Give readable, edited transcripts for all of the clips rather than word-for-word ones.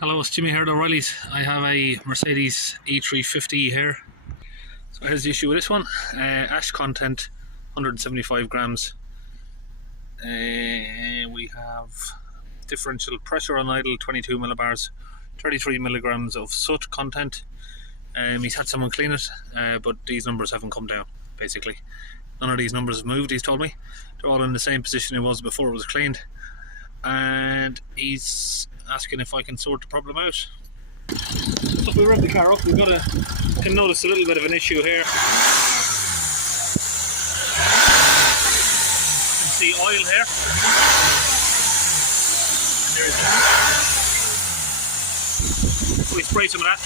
Hello, it's Jimmy here at O'Reilly's. I have a Mercedes E350 here. So here's the issue with this one. Ash content 175 grams. We have differential pressure on idle 22 millibars, 33 milligrams of soot content. He's had someone clean it, but these numbers haven't come down, basically. None of these numbers have moved, he's told me. They're all in the same position it was before it was cleaned. And he's asking if I can sort the problem out. So if we rev the car up, can notice a little bit of an issue here. You can see oil here. And there's so we spray some of that.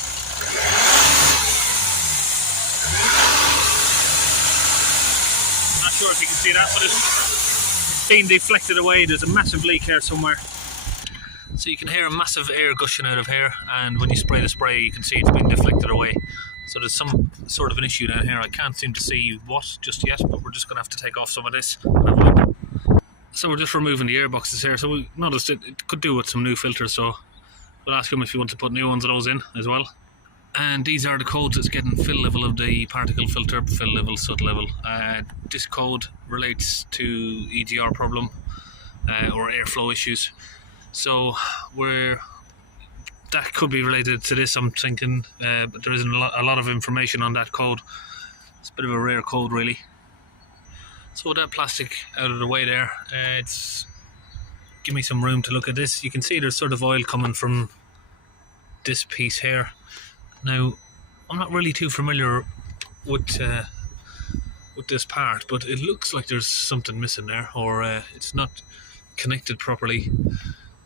Not sure if you can see that, but it's being deflected away. There's a massive leak here somewhere. So you can hear a massive air gushing out of here, and when you spray the spray you can see it's been deflected away. So there's some sort of an issue down here. I can't seem to see what just yet, but we're just going to have to take off some of this and have a look. So we're just removing the airboxes here. So we noticed it could do with some new filters, so we'll ask him if he wants to put new ones of those in as well. And these are the codes it's getting: fill level of the particle filter, fill level, soot level. This code relates to EGR problem or airflow issues. So that could be related to this, I'm thinking, but there isn't a lot of information on that code. It's a bit of a rare code, really. So with that plastic out of the way there, give me some room to look at this. You can see there's sort of oil coming from this piece here. Now, I'm not really too familiar with this part, but it looks like there's something missing there, or it's not connected properly.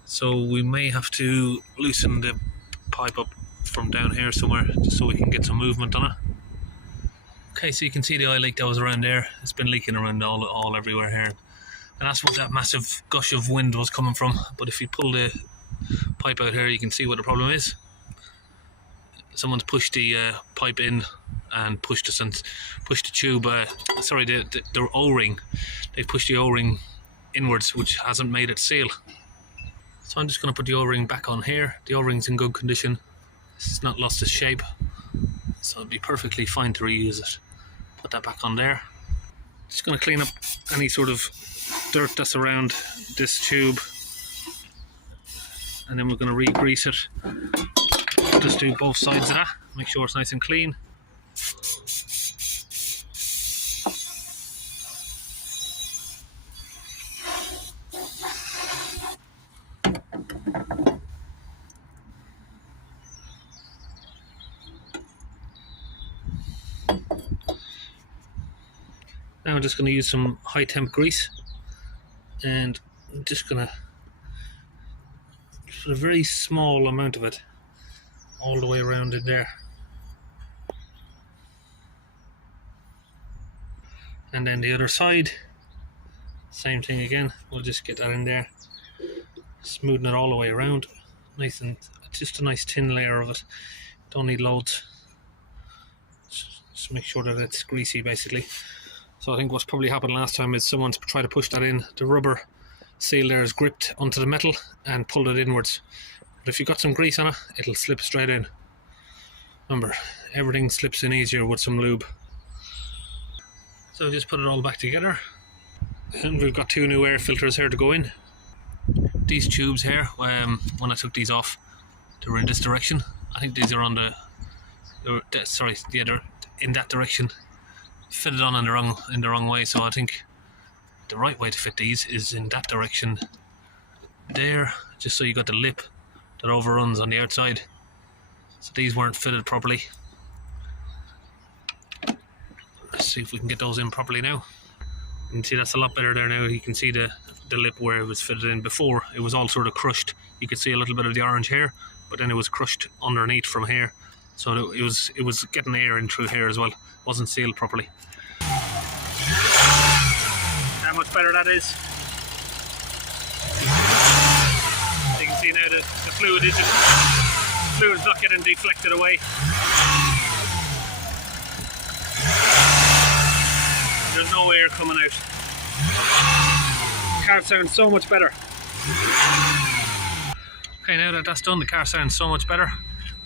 So we may have to loosen the pipe up from down here somewhere, just so we can get some movement on it. Okay, so you can see the oil leak that was around there. It's been leaking around all everywhere here, and that's what that massive gush of wind was coming from. But if you pull the pipe out here, you can see what the problem is. Someone's pushed the pipe in and pushed the tube. The O-ring. They've pushed the O-ring inwards, which hasn't made it seal. So I'm just going to put the O-ring back on here. The O-ring's in good condition. It's not lost its shape, so it'd be perfectly fine to reuse it. Put that back on there. Just going to clean up any sort of dirt that's around this tube, and then we're going to re-grease it. Just do both sides of that, make sure it's nice and clean. Now I'm just going to use some high temp grease, and I'm just going to put a very small amount of it all the way around in there. And then the other side, same thing again. We'll just get that in there, smoothing it all the way around. Nice, and just a nice thin layer of it. Don't need loads. Just make sure that it's greasy, basically. So I think what's probably happened last time is someone's tried to push that in. The rubber seal there is gripped onto the metal and pulled it inwards. But if you've got some grease on it, it'll slip straight in. Remember, everything slips in easier with some lube. So just put it all back together. And we've got two new air filters here to go in. These tubes here, when I took these off, they were in this direction. I think these are on they're in that direction. Fitted on in the wrong way, so I think the right way to fit these is in that direction there, just so you got the lip that overruns on the outside. So these weren't fitted properly. Let's see if we can get those in properly now. You can see that's a lot better there now. You can see the lip where it was fitted in before. It was all sort of crushed. You could see a little bit of the orange here, but then it was crushed underneath from here. So it was getting air in through here as well. It wasn't sealed properly. How much better that is. You can see now the fluid's not getting deflected away. There's no air coming out. The car sounds so much better. Okay, now that that's done, the car sounds so much better.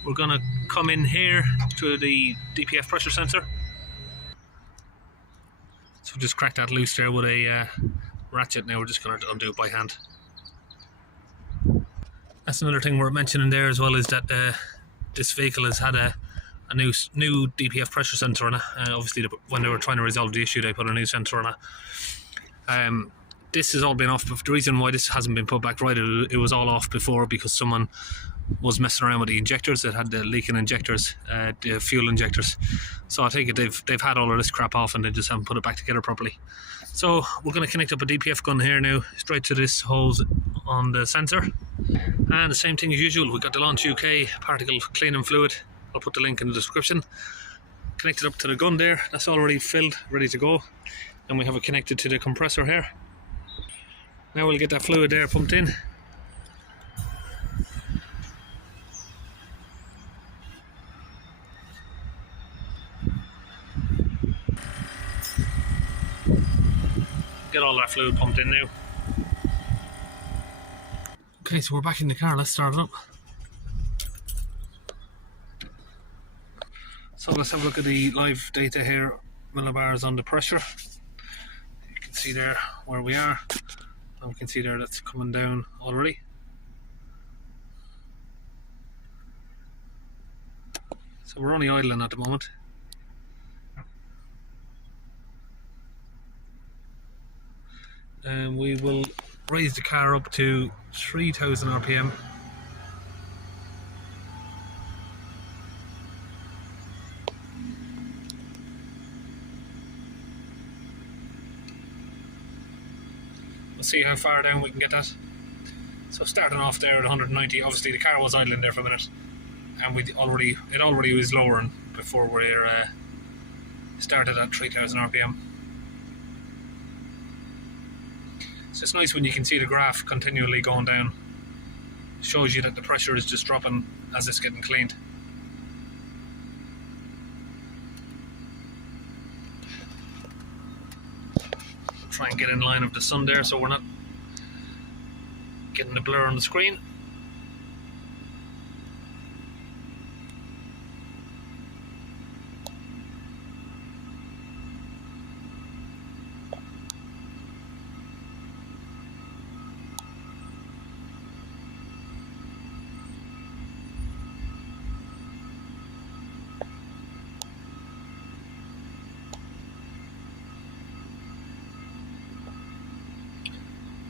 We're going to come in here to the DPF pressure sensor. So just crack that loose there with a ratchet. Now we're just going to undo it by hand. That's another thing we're mentioning there as well, is that this vehicle has had a new DPF pressure sensor on it. Obviously, when they were trying to resolve the issue, they put a new sensor on it. This has all been off, but the reason why this hasn't been put back right, it was all off before because someone was messing around with the injectors that had the leaking injectors, the fuel injectors. So I take it they've had all of this crap off and they just haven't put it back together properly. So we're going to connect up a DPF gun here now, straight to this hose on the sensor. And the same thing as usual, we've got the Launch UK particle cleaning fluid. I'll put the link in the description. Connected up to the gun there, that's already filled, ready to go. And we have it connected to the compressor here. Now we'll get that fluid there pumped in. Get all that fluid pumped in now. Okay, so we're back in the car, let's start it up. So let's have a look at the live data here, millibars on the pressure. You can see there where we are. And we can see there that's coming down already. So we're only idling at the moment. And we will raise the car up to 3000 RPM. We'll see how far down we can get that. So starting off there at 190, obviously the car was idling there for a minute, and it already was lowering before we started at 3000 RPM. So it's nice when you can see the graph continually going down. It shows you that the pressure is just dropping as it's getting cleaned. Try and get in line of the sun there so we're not getting the blur on the screen.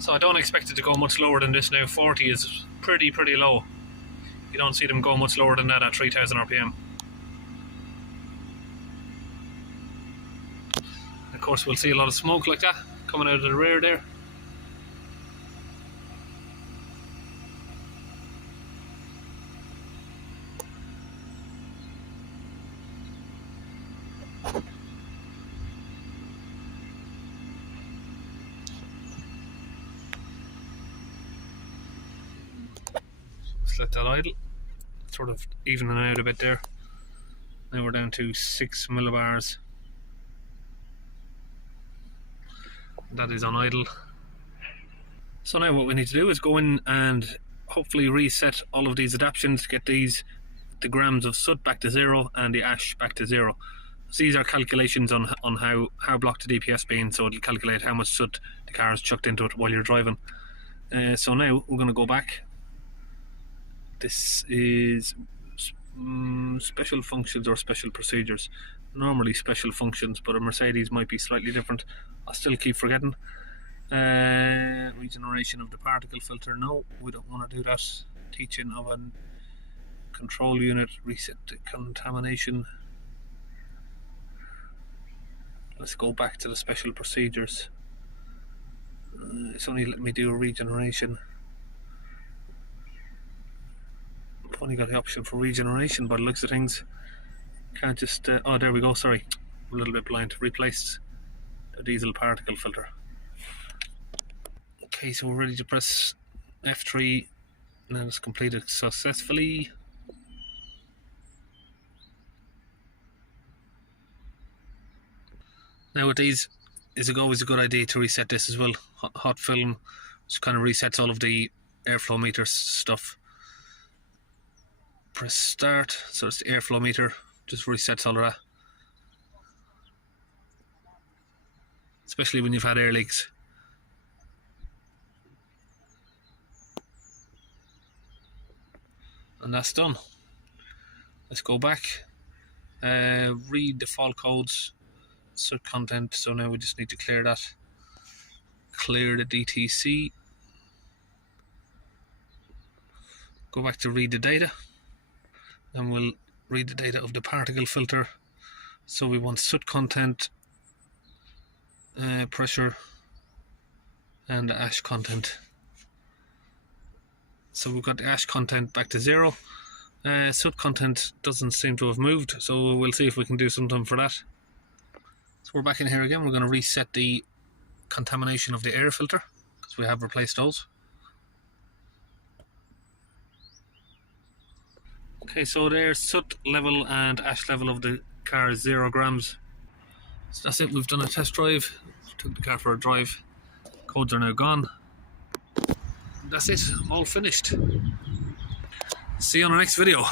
So I don't expect it to go much lower than this now. 40 is pretty low. You don't see them go much lower than that at 3000 RPM. Of course we'll see a lot of smoke like that coming out of the rear there. Let that idle, sort of evening out a bit there. Now we're down to 6 millibars. That is on idle. So now what we need to do is go in and hopefully reset all of these adaptions to get the grams of soot back to 0 and the ash back to 0. So these are calculations on how blocked the DPF's been, so it'll calculate how much soot the car has chucked into it while you're driving. So now we're going to go back. This is special functions or special procedures. Normally special functions, but a Mercedes might be slightly different. I'll still keep forgetting. Regeneration of the particle filter. No, we don't want to do that. Teaching of a control unit. Reset the contamination. Let's go back to the special procedures. It's only letting me do a regeneration. I've only got the option for regeneration by the looks of things. Can't just oh, there we go, sorry, I'm a little bit blind. Replaced the diesel particle filter. Okay, so we're ready to press F3 and then it's completed successfully. Now with these is always a good idea to reset this as well. Hot film just kind of resets all of the airflow meter stuff. Press start, so it's the airflow meter, just resets all of that. Especially when you've had air leaks. And that's done. Let's go back. Read the fault codes, soot content. So now we just need to clear that. Clear the DTC. Go back to read the data. And we'll read the data of the particle filter. So we want soot content, pressure, and the ash content. So we've got the ash content back to 0. Soot content doesn't seem to have moved, so we'll see if we can do something for that. So we're back in here again. We're going to reset the contamination of the air filter because we have replaced those. Okay, so there's soot level and ash level of the car is 0 grams. So that's it, we've done a test drive, took the car for a drive, codes are now gone. That's it, all finished. See you on the next video.